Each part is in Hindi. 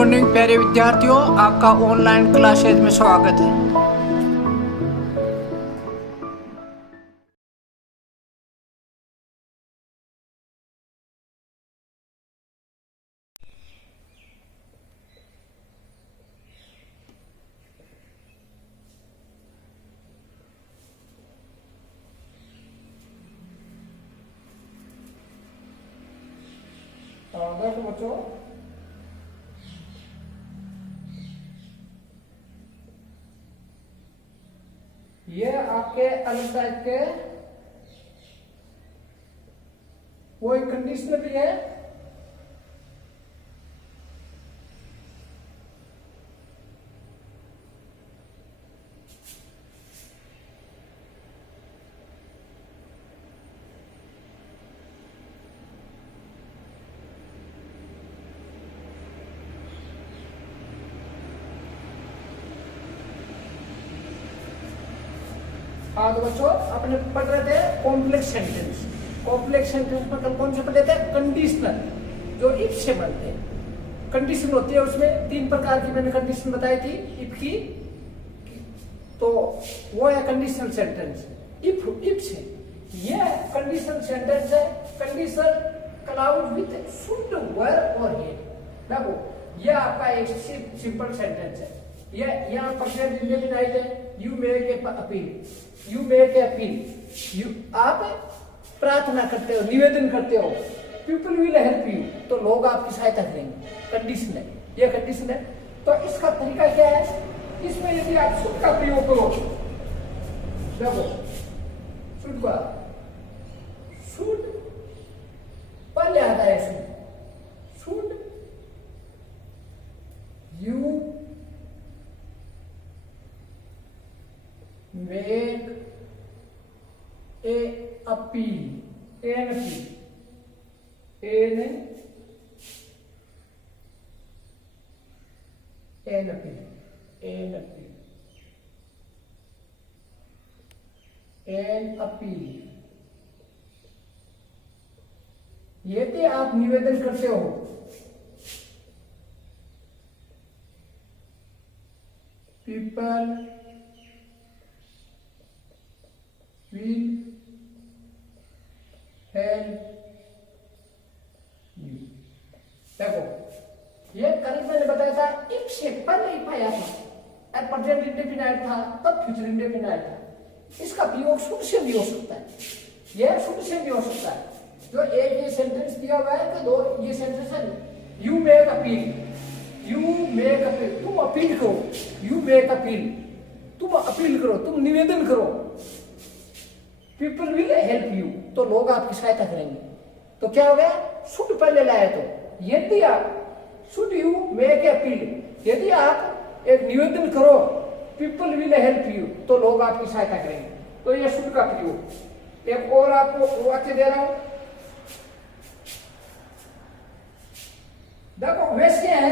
मॉर्निंग प्यारे विद्यार्थियों, आपका ऑनलाइन क्लासेज में स्वागत है। देखो बच्चों, ये आपके अलग टाइप के वो एक कंडीशनर भी है, हाँ। तो बच्चों अपने पढ़ रहे थे कॉम्प्लेक्स सेंटेंस। कॉम्प्लेक्स सेंटेंस में कल कौन से पढ़े थे? कंडीशनल, जो इफ से बनते हैं। कंडीशन होती है, उसमें तीन प्रकार की मैंने कंडीशन बताई थी इफ की, तो वो है कंडीशनल सेंटेंस। इफ से ये कंडीशनल सेंटेंस है। कंडीशन क्लाउड विथ शुड वर और हे। देखो ये आपका एक सिंपल सेंटेंस है। ये यहाँ प्रेजेंट इंडेफिनाइट है। You make a appeal, you make a appeal, you आप प्रार्थना करते हो, निवेदन करते हो। पीपल विल हेल्प यू, तो लोग आपकी सहायता करेंगे। कंडीशन है, ये कंडीशन है। तो इसका तरीका क्या है? इसमें यदि आप शुड का प्रयोग करो, देखो शुड का, शुड पहले आता है should you make a appeal, an appeal, an appeal, an appeal, an appeal. यदि आप निवेदन करते हो, पीपल will help you। देखो ये कल मैंने बताया था, इफ से पहले ही पाया था, प्रेजेंट इंडेफिनाइट था, तब फ्यूचर इंडेफिनाइट था। इसका प्रयोग शुड से भी हो सकता है, यह शुड से भी हो सकता है। जो एक ये सेंटेंस दिया हुआ है, तो दो ये सेंटेंस है। You make appeal, you make appeal, तुम अपील करो। यू मेक अपील, तुम अपील करो, तुम निवेदन करो। पीपल विल हेल्प यू, तो लोग आपकी सहायता करेंगे। तो क्या हो गया? शुड पहले लाया। तो यदि आप should you make a appeal, यदि आप एक निवेदन करो, पीपल विल हेल्प यू, तो लोग आपकी सहायता करेंगे। तो ये शुड का प्रयोग। एक और आपको वाक्य दे रहा हूं, देखो वैसे है,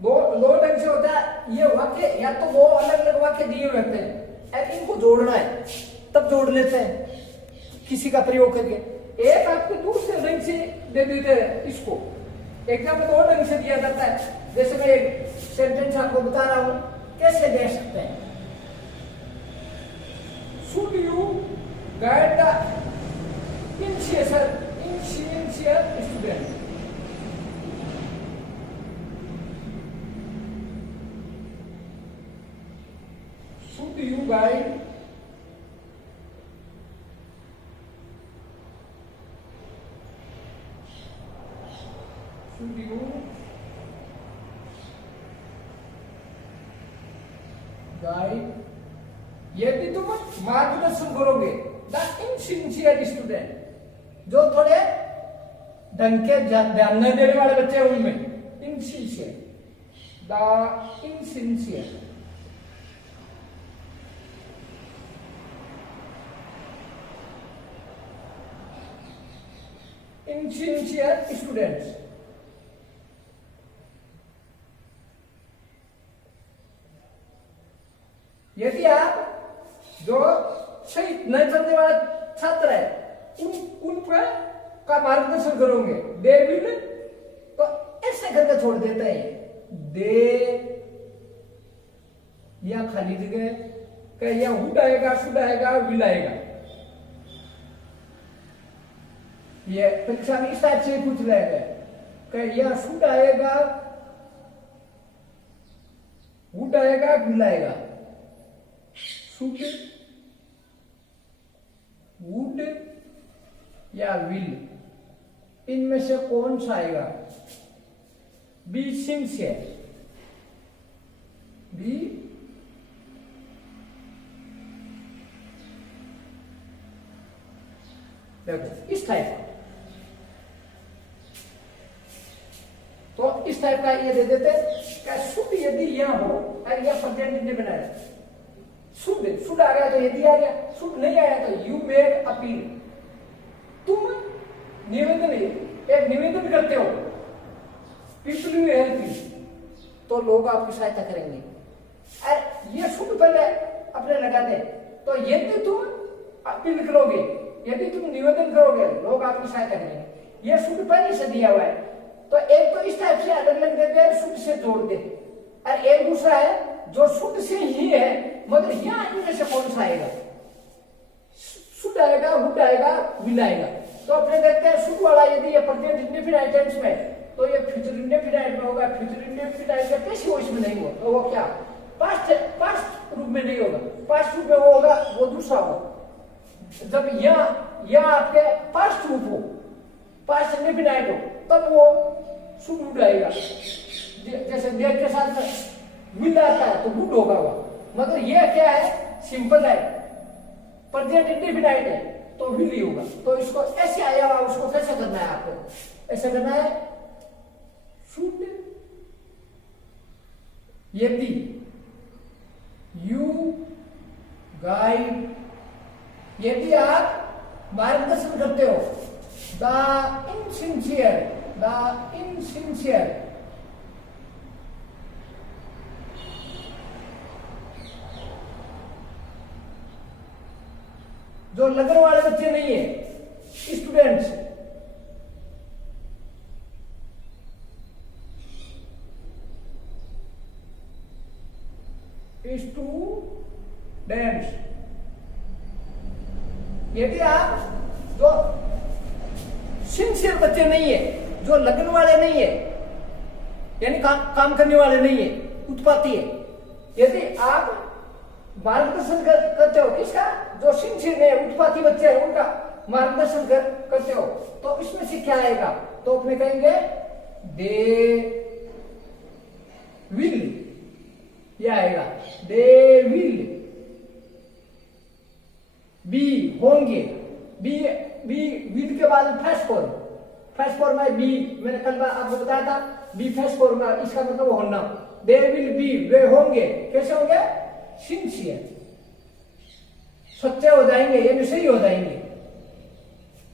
दो ढंग से होता है ये वाक्य। या तो दो अलग अलग वाक्य दिए हुए होते हैं, इनको जोड़ना है, तब जोड़ लेते हैं किसी का प्रयोग करके। एक आपको दूसरे ढंग से दे देते हैं इसको। एग्जाम्पल दो ढंग से दिया जाता है। जैसे मैं एक सेंटेंस आपको बता रहा हूं, कैसे दे सकते हैं। Should you guide the insincere student, should you guide guide, यदि तुम मार्गदर्शन करोगे द इनसिंसियर स्टूडेंट, जो थोड़े ढंग के ध्यान न देने वाले बच्चे हैं उनमें, insincere, the insincere, insincere students. यदि आप जो सही न चलने वाला छात्र है उन पर का मार्गदर्शन करोगे, दे विल, तो ऐसे करके छोड़ देते हैं। दे, या खाली जगह या वुड आएगा, शुड आएगा, विल आएगा। ये परीक्षा में इस टाइप से पूछ रहे हैं या शुड आएगा, वुड आएगा, विल आएगा। शुड, वुड या विल, इनमें से कौन सा आएगा? बी सिंसियर, बी देखो इस टाइप का, तो इस टाइप का ये दे देते क्या शुड यदि यह हो और यह प्रेजेंट ने बनाया, शुड आ गया तो यदि आ गया, शुड नहीं आया तो यू मेड अपील, तुम निवेदन, एक निवेदन करते हो, पीपल विल हेल्प यू, तो लोग आपकी सहायता करेंगे। और ये शुड पहले अपने लगा दे, तो यदि तुम अपील करोगे, यदि तुम निवेदन करोगे, लोग आपकी सहायता करेंगे। ये शुड पहले से दिया हुआ है, तो एक तो इस टाइप से अलग अलग दे दे, शुड से जोड़ दे, और एक दूसरा है जो शुड से ही है, मगर यहाँ इनमें से कौन सा आएगा? शुड आएगा, वुड आएगा, विल आएगा। तो अपने देखते हैं शुड वाला यदि ये प्रेजेंट इंडेफिनिट टेंस में, तो ये फ्यूचर इंडेफिनिट में होगा, फ्यूचर इंडेफिनिट में कैसे वॉइस में नहीं होगा, तो वो क्या पास्ट रूप में नहीं होगा, पास्ट रूप में वो होगा, वो दूसरा होगा। जब यह आपके पास्ट रूप हो, पास्ट इंडेफिनिट हो, तब वो शुड वुड आएगा। जैसे देर के साथ विल आता है तो वुड होगा वो, मगर ये क्या है, सिंपल है, प्रेजेंट इंडेफिनिट है तो विल ही होगा। तो इसको ऐसे आया हुआ, उसको कैसे करना है आपको? ऐसे करना है शुड यदि यू गाइड, यदि आप मार्गदर्शन करते हो, द इनसिंसियर जो लगन वाले बच्चे नहीं है, स्टूडेंट्स, स्टूडेंट्स, यदि आप जो सिंसियर बच्चे नहीं है, जो लगन वाले नहीं है, यानी काम करने वाले नहीं है, उत्पाती है, यदि आप मार्गदर्शन करते हो किसका? जो सिंसियर है, उत्पाती बच्चे हैं, उनका मार्गदर्शन करते हो, तो इसमें से क्या आएगा? तो अपने कहेंगे दे विल, यह आएगा दे विल बी, होंगे, बी विल के बाद फर्स्ट फॉर्म है बी, मैंने कल आपको बताया था, बी फर्स्ट फॉर्म है, इसका मतलब होना। दे विल बी, वे होंगे, कैसे होंगे? सिंसियर, सच्चे हो जाएंगे, यानी सही हो जाएंगे,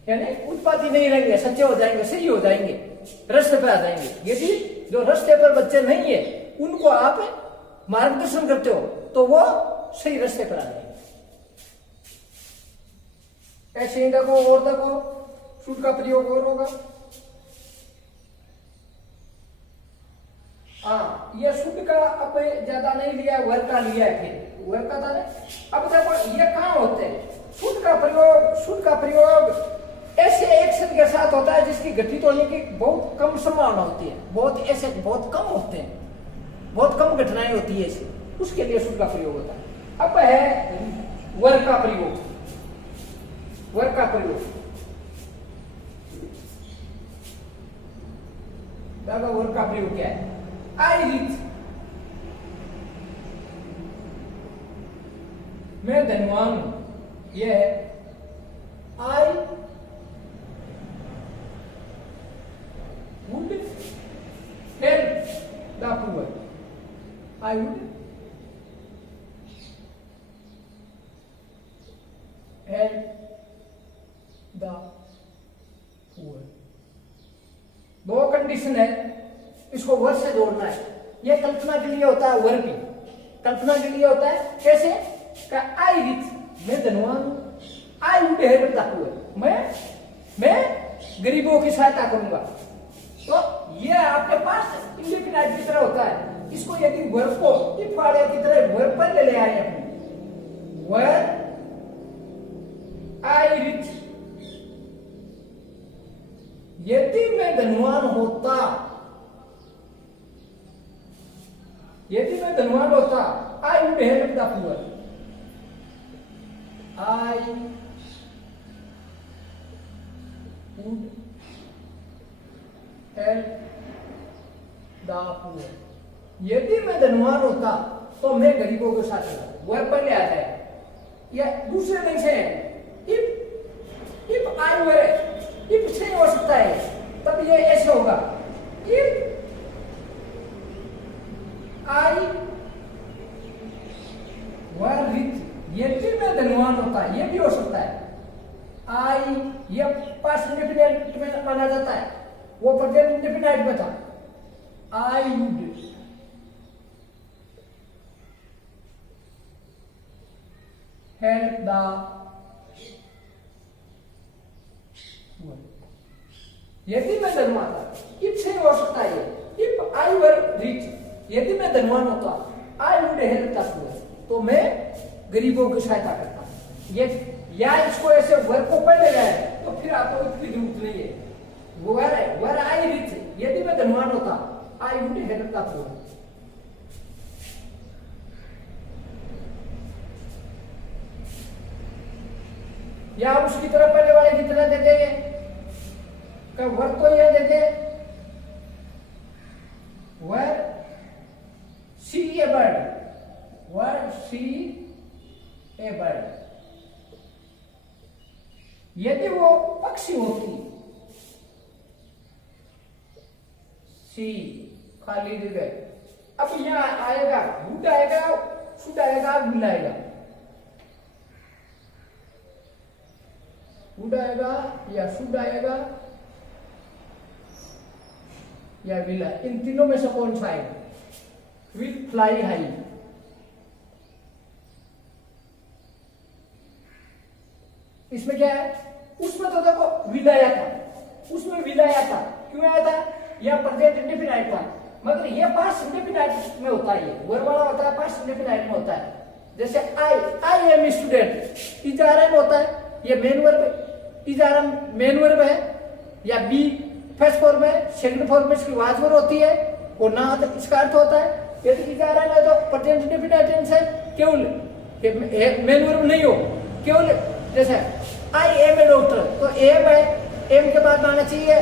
यानी उत्पाती नहीं रहेंगे, सच्चे हो जाएंगे, सही हो जाएंगे, रास्ते पर आ जाएंगे। यदि जो रास्ते पर बच्चे नहीं है, उनको आप मार्गदर्शन करते हो, तो वो सही रास्ते पर आ जाएंगे। ऐसे ही देखो, और देखो, शुड का प्रयोग और होगा। हाँ, ये शुड का अब ज्यादा नहीं लिया, वर्ग का लिया है, फिर वर्ग का था ना। अब देखो ये कहाँ होते हैं? शुड का प्रयोग ऐसे एक्शन के साथ होता है जिसकी घटित होने की बहुत कम संभावना होती है, बहुत कम होते हैं, बहुत कम घटनाएं होती है ऐसी, उसके लिए शुड का प्रयोग होता है। अब है वर्ग का प्रयोग। वर्ग का प्रयोग, वर्ग का प्रयोग क्या है? आई रीड, मैं धनवान हूं, यह है I would help the poor, I would help the poor. दो कंडीशन है, इसको वर्ड से जोड़ना है। यह कल्पना के लिए होता है, वर्ड भी कल्पना के लिए होता है। कैसे? आई रिच, मैं धनवान हूं, I would help the poor, मैं गरीबों की सहायता करूंगा। तो यह आपके पास इंडेफिनिट की तरह होता है, इसको यदि वर्ब को इफ वाले की तरह वर्ब पर ले आए अपने, वर आई रिच, यदि मैं धनवान होता, यदि मैं धनवान होता, I would help the poor, I would help the poor. यदि मैं धनवान होता तो मैं गरीबों के साथ रहता, वर्ब पर ले आ जाए, या दूसरे ढंग से इफ आई वर, इफ से हो सकता है, तब ये ऐसे होगा, इफ आई वर रिच, यदि मैं धनवान होता, ये भी हो सकता है। आई ये पास्ट इंडेफिनिट में माना जाता है, वो प्रेजेंट इंडेफिनिट में था। आई वुड हेल्प द, यदि मैं धनवान था, इफ से हो सकता है, इफ आई वर रिच, यदि मैं धनवान होता, I would help the poor, तो मैं गरीबों की सहायता करता। ये या इसको ऐसे वर्ब को पढ़ ले रहा है तो फिर आपको इतनी जरूरत नहीं है। वो है वर आई रिच, यदि मैं धनवान होता, I would help the poor. या उसकी तरफ पहले वाले की तरह दे देंगे, वर्ब तो ये देते, वर सी ए बर्ड, वर सी ए बर्ड, यदि वो पक्षी होती, सी खाली जगह, अब यहां आएगा वुड आएगा, शुड आएगा, विल आएगा, वुड आएगा या शुड आएगा या विल, इन तीनों में से कौन सा आएगा? विल फ्लाई हाई, इसमें क्या है? उसमें तो देखो विल आया था, उसमें विल आया था, क्यों आया था? यह प्रेजेंट इंडेफिनिट था, मगर ये पास्ट इंडेफिनिट में होता है, वर्ब वाला होता है, पास्ट इंडेफिनिट में होता है। जैसे I am student, is are am होता है, ये main verb, is are am main verb है, या बी फर्स्ट फॉर्म है, सेकंड फॉर्म में इसकी वाज वर्ब होती है, और ना इसका अर्थ होता है। यदि इज आर एम है तो प्रेजेंट इंडेफिनिट टेंस है, केवल मेन वर्ब नहीं हो, केवल जैसे आई एम ए डॉक्टर, तो एम है, एम के बाद आना चाहिए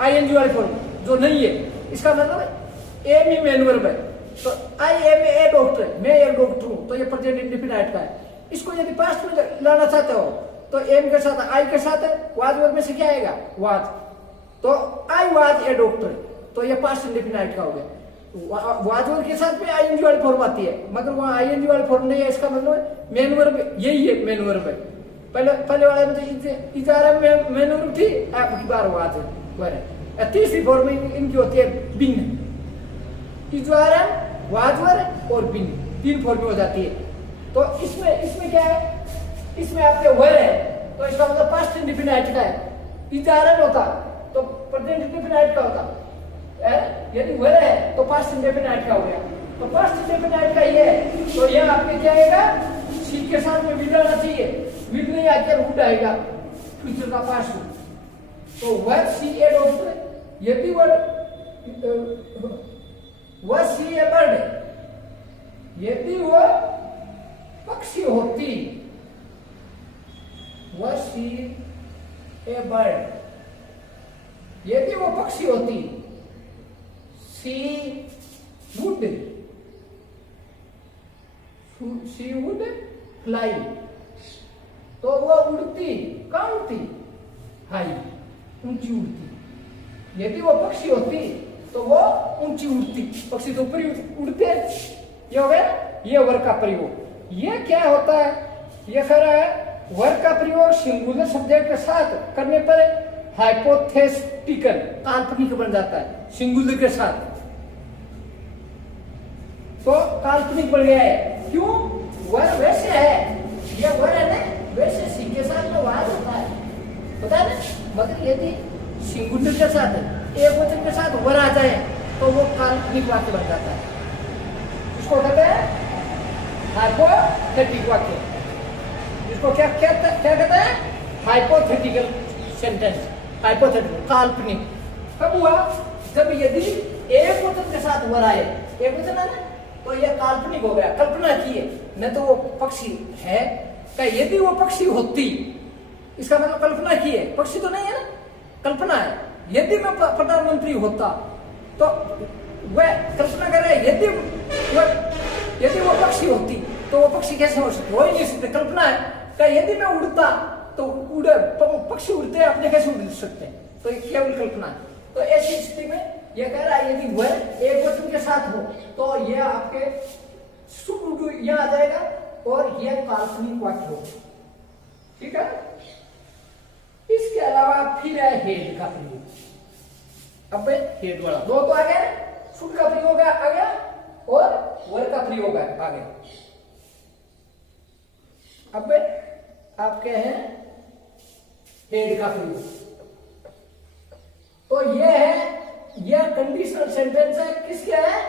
आईएनजी वाली फॉर्म, जो नहीं है, इसका मतलब एम ही मेन वर्ब है। तो आई एम ए डॉक्टर, मैं एक डॉक्टर हूं, तो ये प्रेजेंट इंडेफिनिट का है। इसको यदि पास्ट में लाना चाहते हो तो एम के साथ आई के साथ वाज वर्ब में से क्या आएगा? वाज, तो आई वाज ए डॉक्टर, तो ये पास्ट इंडेफिनिट का हो गया। वाज वर्ब के साथ में आईएनजी वाली फॉर्म आती है, मगर वहां आईएनजी वाली फॉर्म नहीं है, इसका मतलब मेन वर्ब यही है, मेन वर्ब है। पहले वाले में तो इजारा में मेन वर्ब थी, अब की बार वाज है। तीसरी फॉर्म इनकी होती है बिन, इजारा, वाज वर्ब और बिन, तीन फॉर्म हो जाती है। तो इसमें क्या है? इसमें आपके वर है, तो इसका मतलब पास्ट इंडेफिनिट का है। इजारा होता तो प्रेजेंट इंडेफिनिट का होता, यदि वर है तो पास्ट इंडेफिनिट का हो गया। तो पास्ट इंडेफिनिट का ये है, तो यह आपके क्या आएगा? सी के साथ में विल आना चाहिए, विल नहीं आकर वुड आएगा, फ्यूचर का पास्ट। तो वर सी ए डॉक्टर, यदि वर सी ए बर्ड, यदि वो पक्षी होती, वर सी ए बर्ड, यदि वो पक्षी होती, सी वुड फ्लाई, तो वो उड़ती, कहाँ उड़ती? हाई, ऊंची उड़ती। यदि वो पक्षी होती तो वो ऊंची उड़ती, पक्षी तो ऊपर उड़ते हैं। ये हो गया ये वर्ग का प्रयोग। ये क्या होता है? ये कह रहा है वर्ग का प्रयोग सिंगुलर सब्जेक्ट के साथ करने पर हाइपोथेटिकल, काल्पनिक बन जाता है सिंगुलर के साथ, तो काल्पनिक बन गया है। क्यों? वर्ग वैसे है, ये वर्ग है ना, वैसे सी के साथ में वाज होता है, पता है ना, मगर यदि सिंगुलर के साथ एक वचन के साथ वर आ जाए तो वो काल्पनिक वाक्य बन जाता है। इसको कहते हैं हाइपोथेटिक वाक्य। इसको क्या कहते हैं? Hypothetical sentence. हाइपोथेटिकल, काल्पनिक। कब हुआ? जब यदि एक वचन के साथ वर आए, एक वचन है ना, तो यह काल्पनिक हो गया, कल्पना की है, न तो वो पक्षी है। यदि वो पक्षी होती, इसका मतलब कल्पना की है, पक्षी तो नहीं है ना, कल्पना है। यदि मैं प्रधानमंत्री होता तो वह कल्पना कर रहा है, यदि वो पक्षी होती तो वो पक्षी कैसे हो सकती? हो ही नहीं सकते, कल्पना है। यदि मैं उड़ता तो पक्षी उड़ते हैं, अपने कैसे उड़ सकते हैं? तो ये केवल कल्पना है। तो ऐसी स्थिति में यह कह रहा है यदि वह एक वचन के साथ हो तो यह आपके यह आ जाएगा और यह काल्पनिक वाक्य हो। ठीक है। इसके अलावा फिर है हेड का प्रयोग। अब हेड वाला दो तो आ गया, शुड का प्रयोग आ गया और वर का प्रयोग आ गया। अब आपके हैं हेड का प्रयोग। तो यह कंडीशनल सेंटेंस है। किसके है?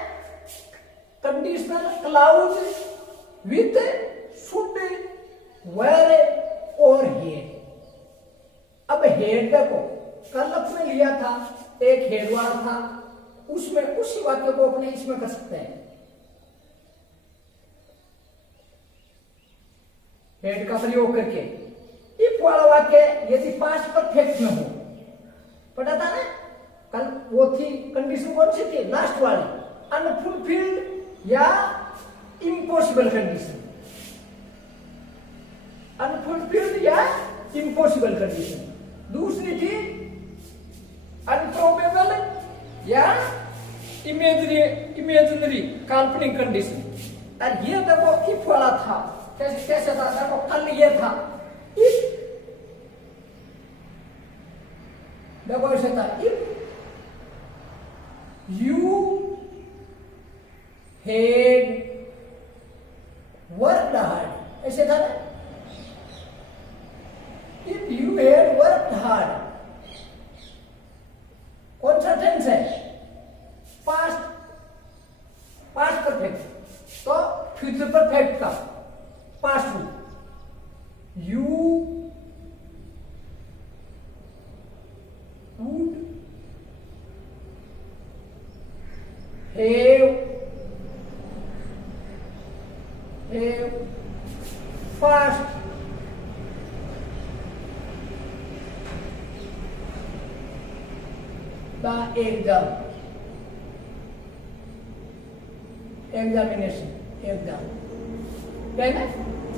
Conditional clause with should, were और हेड। अब हेड देखो, कल अपने लिया था एक हेड वाला था, उसमें उसी वाक्य को अपने इसमें कर सकते हैं। हेड का प्रयोग करके इफ वाला वाक्य यदि पास्ट परफेक्ट में हो, पता था ना कल, वो थी कंडीशन कौन सी थी? लास्ट वाली, अनफुलफिल्ड या इम्पॉसिबल कंडीशन। अनफुलफिल्ड या इम्पॉसिबल कंडीशन। दूसरी थी अनप्रोबेबल या इमेजिनरी काल्पनिक कंडीशन। और ये देखो इफ वाला था, कैसे था? देखो कल ये था इफ, देखो ऐसे था if you had worked hard, ऐसे था ना। If you had worked hard कौन सा टेंस है? Past perfect. तो फ्यूचर परफेक्ट का पास्ट रूप, you would have passed the examination।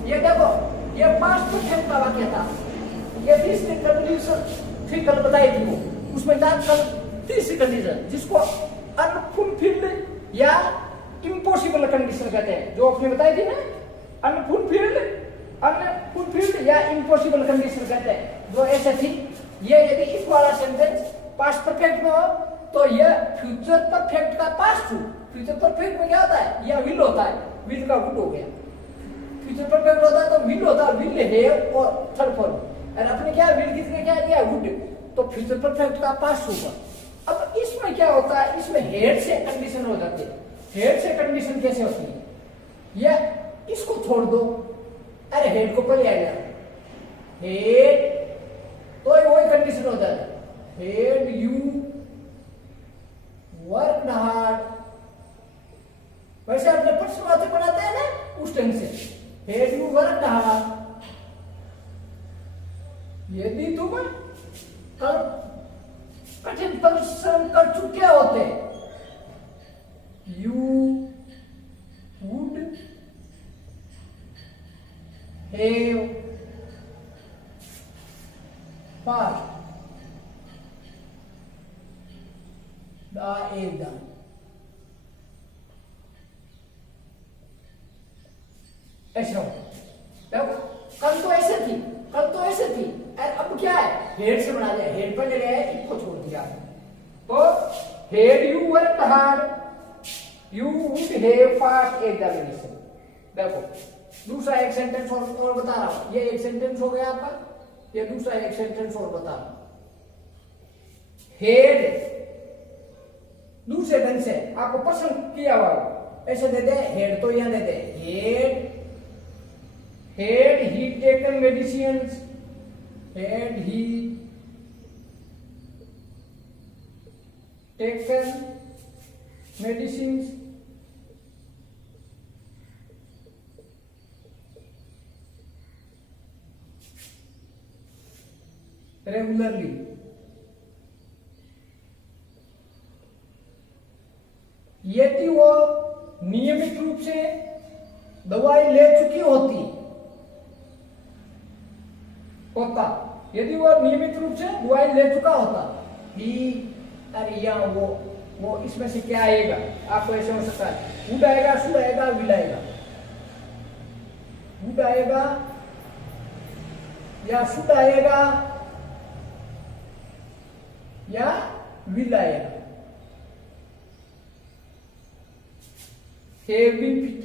ये देखो, ये पास्ट परफेक्ट का वाक्य था। ये तीसरी कंडीशन फिर कल बताई थी वो, उसमें कल तीसरी कंडीशन जिसको अनफुलफिल्ड या इम्पॉसिबल कंडीशन कहते हैं, जो आपने बताई थी ना, अनफुलफिल्ड या इम्पॉसिबल कंडीशन कहते हैं, जो ऐसे थी। ये यदि इफ वाला सेंटेंस पास्ट परफेक्ट में हो तो यह फ्यूचर परफेक्ट का पास्ट रूप। फ्यूचर परफेक्ट में क्या होता है? यह विल होता है, विल का वुड हो गया। फ्यूचर परफेक्ट होता है तो विल होता है, विल हैव और थर्ड फॉर्म। और अपने क्या विल किसने क्या दिया? वुड। तो फ्यूचर परफेक्ट का पास्ट होगा। अब इसमें क्या होता है? इसमें हेड से कंडीशन हो जाती है। हेड से कंडीशन कैसे होती है? यह इसको छोड़ दो, अरे हेड को पहले आ गया हेड, तो वही कंडीशन होता है। हेड यू वर्कड हार्ड, वैसे अपने प्रश्नवाचक बनाते हैं ना उस ढंग से। हेड यू वर्कड हार्ड, यदि तुम कल कठिन परिश्रम कर चुके होते, you would have passed the exam. ऐसा हो, देखो कल तो ऐसे थी, कल तो ऐसे थी, अब क्या है? हेड से बना दिया, हेड पर ले गया, इसको छोड़ दिया। तो head you worked hard, you would have passed examination. देखो दूसरा एक सेंटेंस और बता रहा हूं। ये एक सेंटेंस हो गया आपका, ये दूसरा एक सेंटेंस और बता रहा हूं। हेड दूसरे ढंग से आपको पसंद किया हुआ ऐसे दे दे हेड, तो यहां दे दे हेड, हेड ही टेकन मेडिसिन, हेड ही टेकन मेडिसिन रेगुलरली, यदि वो नियमित रूप से दवाई ले चुकी होता, यदि वो नियमित रूप से दवाई ले चुका होता ही, अरे यहाँ वो इसमें से क्या आएगा आपको ऐसे हो सकता है, वुड आएगा, शुड आएगा, विल आएगा, वुड आएगा या शुड आएगा या विल आएगा। हैव बीन फिट,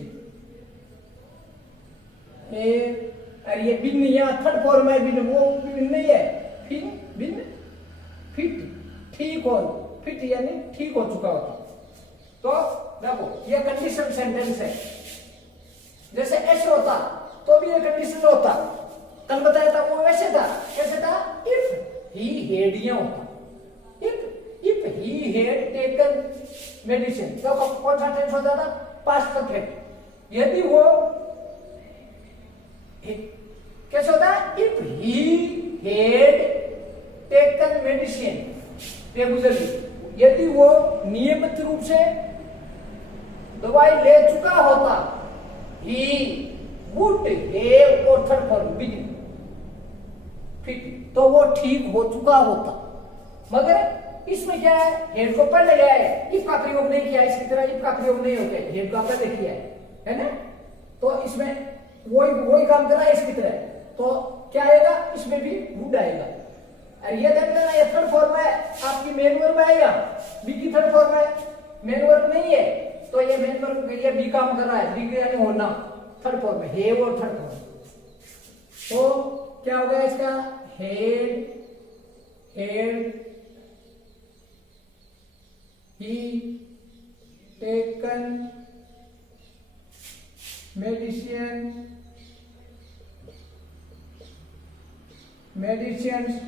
अरे ये बिन यहाँ थर्ड फॉर्म है, बिन वो बिन नहीं है, फिन बिन फिट, ठीक हो, फिट यानी ठीक हो चुका होता। तो देखो ये कंडीशन सेंटेंस है, जैसे ऐसे होता तो भी ये कंडीशन होता, कल बताया था वो वैसे था, कैसे था, इफ ही हैड या होता, if he had taken medicine, तो कौन सा टेंस होता था, पास्ट परफेक्ट। यदि वो कैसे होता है, if he had taken medicine regularly, यदि वो नियमित रूप से दवाई ले चुका होता, ही वुड हैव, और थर्ड फॉर्म बिन फिट, तो वो ठीक हो चुका होता। मगर इसमें क्या है, हेड को पहले लिया है, इफ का प्रयोग नहीं किया, इसकी तरह इफ का प्रयोग नहीं होता, हेड का पहले किया है ना, तो इसमें वही काम कर रहा है इसकी तरह, तो क्या आएगा, इसमें भी वुड आएगा। और ये देख लेना, ये थर्ड फॉर्म है, आपकी मेन वर्ब आएगा, बी की थर्ड फॉर्म है, मेन वर्ब नहीं है, तो ये मेन वर्ब ये बी काम कर रहा है, बी यानी होना, थर्ड फॉर्म है, हैव और थर्ड फॉर्म, तो क्या होगा इसका, हेड ही टेकन मेडिसिन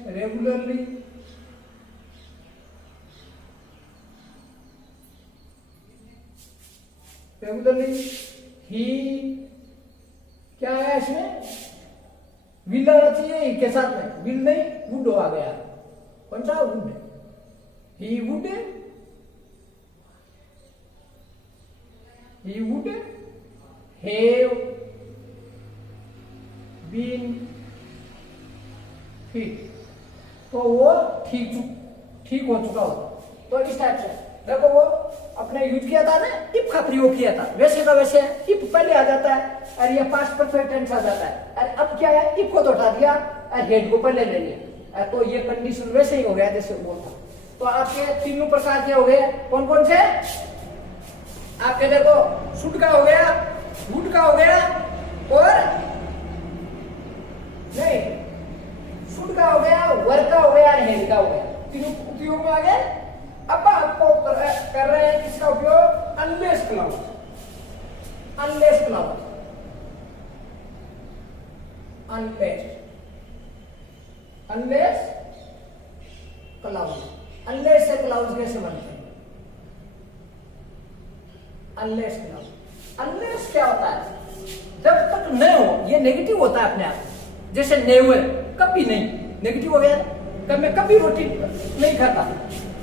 रेगुलरली, ही क्या है इसमें, विल आना चाहिए के साथ में, विल नहीं, वुड आ गया, कौन सा would, he would have been fit, तो वो ठीक हो चुका हो। तो इस टाइप से देखो वो अपने यूज किया था ना, इफ का प्रयोग किया था, वैसे का वैसे इफ पहले आ जाता है और ये पास्ट परफेक्ट टेंस आ जाता है, और अब क्या है, इफ को तो हटा दिया और हेड को पहले ले लिया, तो ये कंडीशन वैसे ही हो गया जैसे बोलता। तो आपके तीनों प्रकार के हो गए, कौन कौन से, आपके देखो शुड का हो गया, वुड का हो गया, और नहीं शुड का हो गया, वर्क का हो गया, हेड का हो गया, तीनों उपयोग में आ गए। अब आपको कर रहे हैं किसका उपयोग, unless clause, unless clause, unless clause, unless से क्लाउज कैसे बनते हैं, अनलेस क्लाउज, अनलेस क्या होता है, जब तक न हो, ये नेगेटिव होता है अपने आप, जैसे नेवर, कभी नहीं, नेगेटिव हो गया, मैं कभी रोटी नहीं खाता,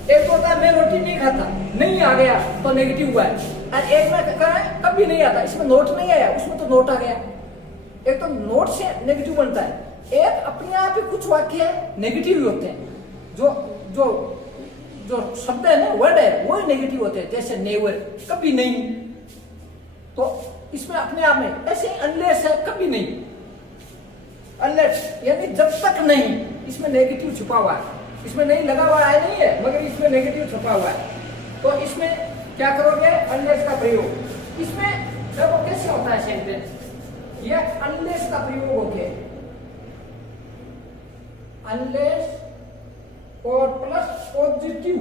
एक तो होता है मैं रोटी नहीं खाता, नहीं आ गया तो नेगेटिव हुआ है, और एक में कहा है कभी नहीं आता, इसमें नोट नहीं आया, उसमें तो नोट आ गया। एक तो नोट से नेगेटिव बनता है, एक अपने आप ही कुछ वाक्य नेगेटिव ही होते हैं, जो जो जो शब्द है ना, वर्ड है, वो नेगेटिव होते हैं, जैसे नेवर, कभी नहीं, तो इसमें अपने आप में ऐसे अनलेस है, कभी नहीं, अनलेस यानी जब तक नहीं, इसमें नेगेटिव छुपा हुआ है, इसमें नहीं लगा हुआ है नहीं है, मगर इसमें नेगेटिव छुपा हुआ है, तो इसमें क्या करोगे, अनलेस का प्रयोग। इसमें देखो कैसे होता है सेंटेंस, ये अनलेस का प्रयोग हो गया, अनलेस और प्लस पॉजिटिव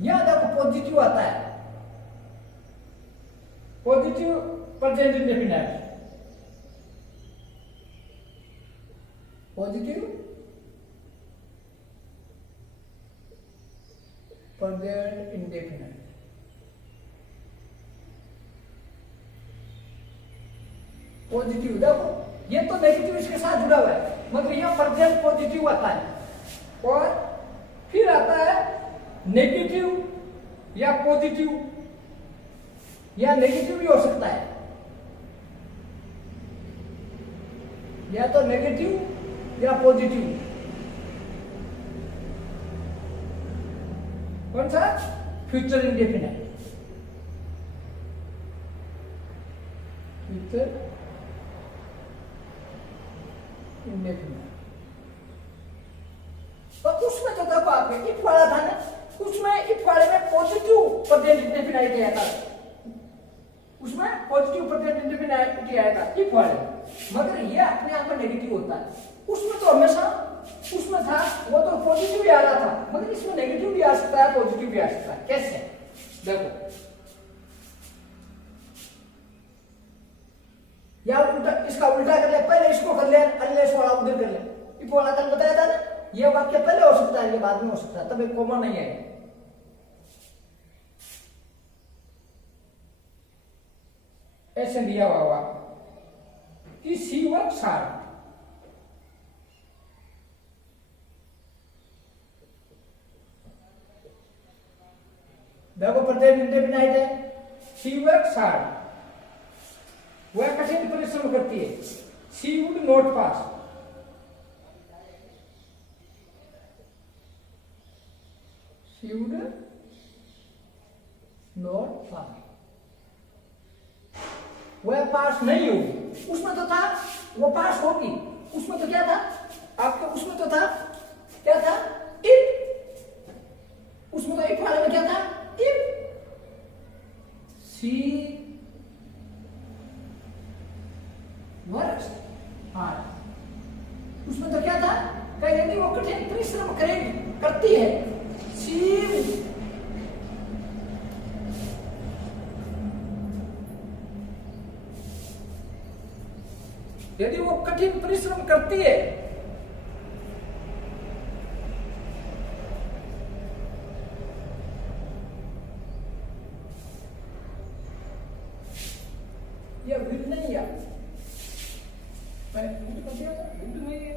यहां देखो पॉजिटिव आता है, positive present indefinite, positive present indefinite. Positive देखो ये तो नेगेटिव इसके साथ जुड़ा हुआ है, मगर यहां प्रेजेंट पॉजिटिव आता है, और फिर आता है नेगेटिव या पॉजिटिव, या नेगेटिव भी हो सकता है, या तो नेगेटिव या पॉजिटिव। कौन सा? Future indefinite, future indefinite. तो उसमें जो देखो आपने इफ वाला था ना, उसमें इफ वाले में पॉजिटिव प्रेजेंट इंडेफिनाइट आया था, उसमें पॉजिटिव प्रेजेंट इंडेफिनाइट आया था इफ वाले, मगर ये अपने आप में नेगेटिव होता है। उसमें तो हमेशा उसमें था वो तो पॉजिटिव भी आ रहा था, मगर इसमें नेगेटिव भी आ सकता है, पॉजिटिव भी आ सकता है। कैसे? देखो या उल्टा, इसका उल्टा कर ले, पहले इसको कर ले, अनलेस वाला उधर कर ले। इफ वाला कल बताया था ना, ये वाक्य पहले हो सकता है, ये बाद में हो सकता है, तब एक कॉमा नहीं है। ऐसे दिया हुआ कि सी वर्क्स हार्ड, देखो प्रेजेंट इंडेफिनाइट है, शी वर्क्स हार्ड, वह कठिन परिश्रम करती है। She would not pass, she would not pass, वह पास नहीं होगी। उसमें तो था वो पास होगी, उसमें तो क्या था आपके, उसमें तो था क्या था? इफ, उसमें तो इफ वाले में क्या था? इफ शी वर्क्स हार्ड, उसमें तो क्या था? यदि वो कठिन परिश्रम करेगी, करती है, शी यदि वो कठिन परिश्रम करती है, या विल नहीं है, विल नहीं है,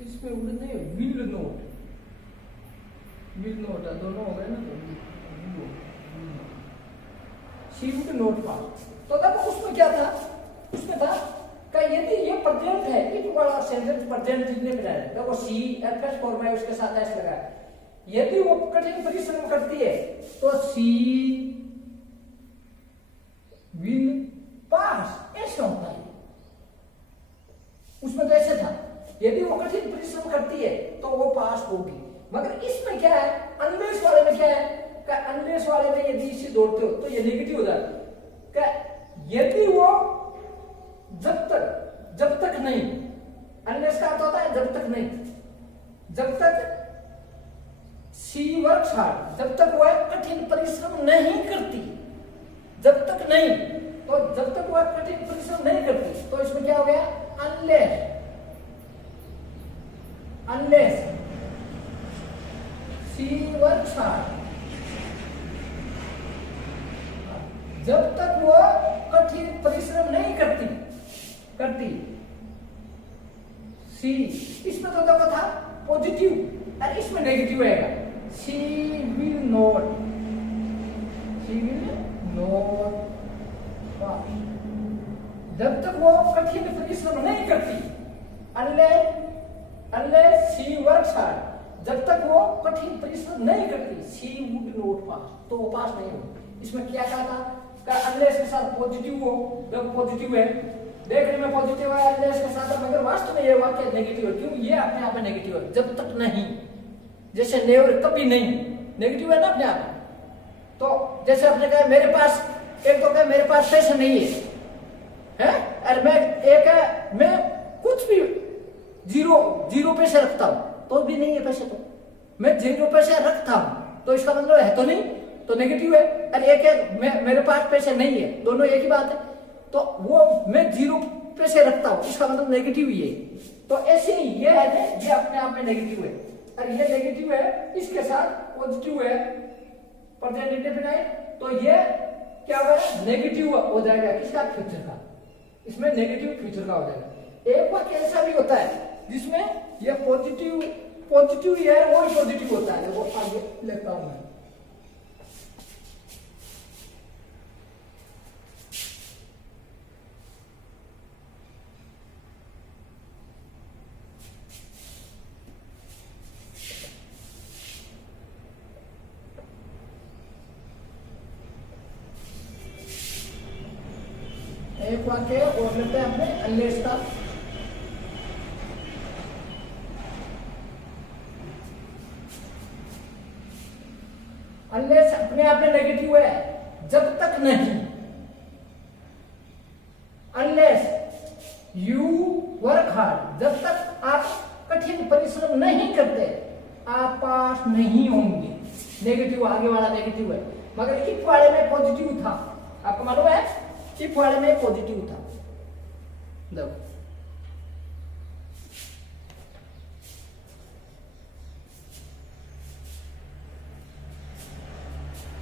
इसमें विल नहीं है, विल नोट, विल नोट है, दोनों हो गए ना, तो शी वुड नोट पास। तो तब उसमें क्या था? उसमें था कि यदि ये प्रेजेंट है, इफ वाला सेंटेंस प्रेजेंट लिखने पे है, देखो सी एफएस फॉर्म है, उसके साथ एस लगा, यदि वो कठिन परिश्रम करती है तो सी विल पास, ऐसा होता है। उसमें तो ऐसे था, यदि वो कठिन परिश्रम करती है तो वो पास होगी, मगर इसमें क्या है? अनलेस वाले में क्या है? अनलेस वाले में यदि इसे जोड़ते हो तो ये नेगेटिव हो जाता है। यदि वो जब तक नहीं, अनलेस का अर्थ होता है जब तक नहीं, जब तक शी वर्क्स हार्ड, जब तक वह कठिन परिश्रम नहीं करती, जब तक नहीं, तो जब तक वह कठिन परिश्रम नहीं करती, तो इसमें क्या हो गया? Unless, unless she works hard, जब तक वो कठिन परिश्रम नहीं करती सी, इसमें तो देखो था पॉजिटिव और इसमें नेगेटिव आएगा, शी विल नॉट पास, जब तक वो कठिन परिश्रम नहीं करती, अनलेस शी वर्क्स हार्ड, जब तक वो कठिन परिश्रम नहीं करती, शी वुड नॉट पास, तो वो पास नहीं होगी। इसमें क्या कहा था? अनलेस के साथ पॉजिटिव हो, जब पॉजिटिव है, देखने में पॉजिटिव है अनलेस के साथ, मगर वास्तव में ये वाक्य नेगेटिव है। क्यों? ये अपने आप में नेगेटिव है, जब तक नहीं, जैसे नेवर, कभी नहीं, नेगेटिव है ना अपने आप। तो जैसे आपने कहा मेरे पास, एक तो कहा मेरे पास पैसे नहीं है, और मैं एक है मैं कुछ भी जीरो पैसे रखता हूं तो भी नहीं है पैसे, तो मैं 0 पैसे रखता हूं तो इसका मतलब है तो नहीं, तो नेगेटिव है। और एक है मेरे पास पैसे नहीं है, दोनों एक ही बात है। तो वो मैं 0 पैसे रखता हूं इसका मतलब नेगेटिव ही है। तो ऐसे ही ये है, ये अपने आप में नेगेटिव है और ये नेगेटिव है, इसके साथ पॉजिटिव है प्रेजेंट इंडेफिनाइट। तो ये क्या होगा, नेगेटिव हो जाएगा किसका, फ्यूचर का। इसमें नेगेटिव फ्यूचर का हो जाएगा। एक वाक्य ऐसा भी होता है जिसमें ये पॉजिटिव ही है, वो ही पॉजिटिव होता है। वो आगे लिखता हूं मैं। एक वाक्य और लेते हैं हमने अनलेस का। अनलेस अपने आप में नेगेटिव है, जब तक नहीं, अनलेस यू वर्क हार्ड, जब तक आप कठिन परिश्रम नहीं करते आप पास नहीं होंगे। नेगेटिव, आगे वाला नेगेटिव है। मगर इफ वाले में पॉजिटिव था, आपको मालूम है, इफ वाले में पॉजिटिव था। देखो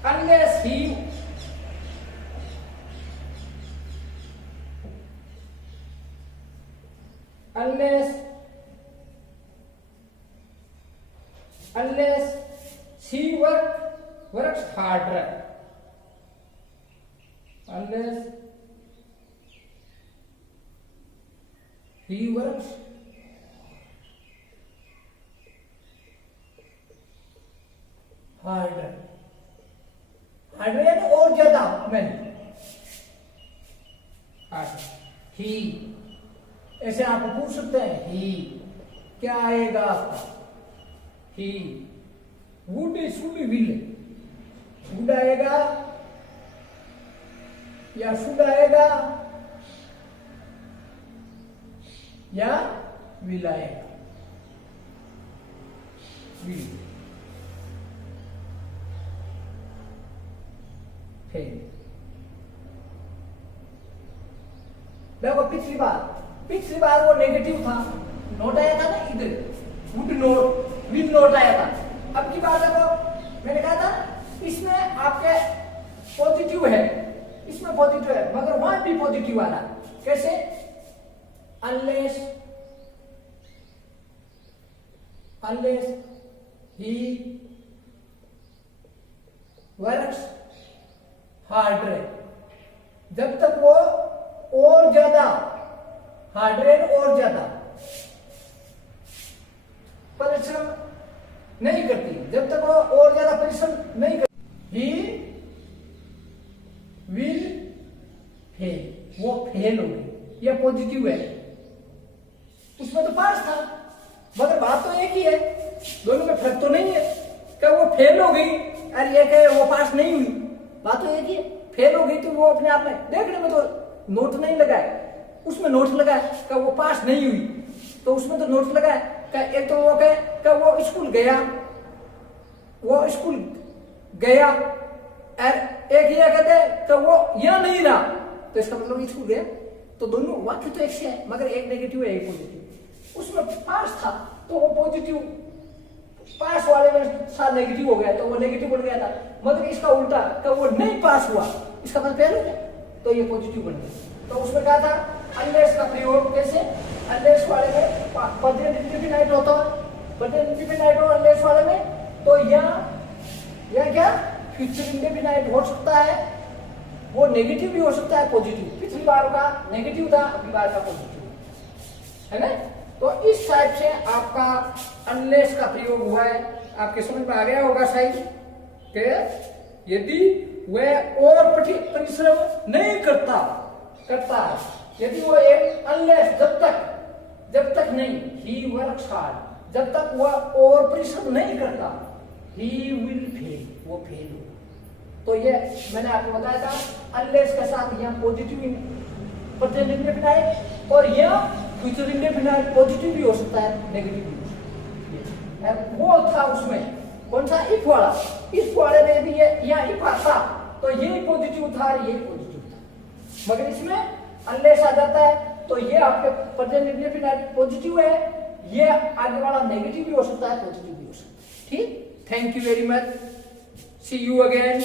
unless he she works harder, unless he works harder, harder यानी और ज्यादा, मैंने ही, ऐसे आप पूछ सकते हैं ही क्या आएगा आपका, he would should will, would आएगा या शुड आएगा या विल आएगा, विल। देखो पिछली बार वो नेगेटिव था, नोट आया था ना इधर, वुड नोट, विल नोट आया था। अब की बार देखो मैंने कहा था इसमें आपके पॉजिटिव है, इसमें पॉजिटिव है, मगर वहां भी पॉजिटिव आ रहा। कैसे, अनलेस ही वर्क्स हार्डर, जब तक वो और ज्यादा, हार्डर और ज्यादा परिश्रम नहीं करती, जब तक वो और ज्यादा परिश्रम नहीं करती, ही विल फेल, वो फेल हो गई। यह पॉजिटिव है, उसमें तो पास था, मगर बात तो एक ही है, दोनों में फर्क तो नहीं है। क्या वो फेल हो गई और ये कहे वो पास नहीं हुई, बात तो एक ही है। फेल हो गई तो वो अपने आप में देखने में तो नोट नहीं लगाए, उसमें नोट लगाए क्या वो पास नहीं हुई, तो उसमें तो नोट लगाए क्या, एक तो वो कहे क्या वो स्कूल गया और एक ये कहते कि वो यहाँ नहीं रहा, तो इसका मतलब स्कूल गया। तो दोनों वाक्य तो एक से है, मगर एक नेगेटिव है एक पॉजिटिव। उसमें पास था तो वो पॉजिटिव, पास वाले में साथ नेगेटिव हो गया तो वो नेगेटिव बन गया था, मगर इसका उल्टा कि वो नहीं पास हुआ, इसका मतलब फेल हो गया, तो ये पॉजिटिव बन गया। तो उसमें कहा था अनलेस का प्रयोग कैसे, अनलेस वाले में प्रेजेंट इंडेफिनिट होता है, प्रेजेंट इंडेफिनिट हो अनलेस वाले में, तो यह क्या फ्यूचर इंडेफिनिट हो सकता है, वो नेगेटिव भी हो सकता है पॉजिटिव। पिछली बार का नेगेटिव था, अगली बार का पॉजिटिव है ना। तो इस टाइप से आपका अनलेस का प्रयोग हुआ है, आपके समझ में आ गया होगा शायद कि यदि वह और परिश्रम नहीं करता है, यदि वो एक अनलेस जब तक नहीं, ही वर्क्स हार्ड, जब तक वह और परिश्रम नहीं करता, ही विल फेल, वो फेल होगा। तो ये मैंने आपको बताया था अनलेस के साथ यहाँ पॉजिटिव प्रेजेंट इंडेफिनिट और यहाँ फ्यूचर इंडेफिनिट पॉजिटिव भी हो सकता है, नेगेटिव भी हो सकता है। वो था उसमें कौन सा इफ वाला, इफ वाले में भी ये यहाँ इफ आता तो ये पॉजिटिव था और ये पॉजिटिव था, मगर इसमें अनलेस आ जाता है तो ये आपके प्रेजेंट इंडेफिनिट पॉजिटिव है, ये आगे वाला नेगेटिव भी हो सकता है, पॉजिटिव भी हो सकता है। ठीक, thank you very much, see you again.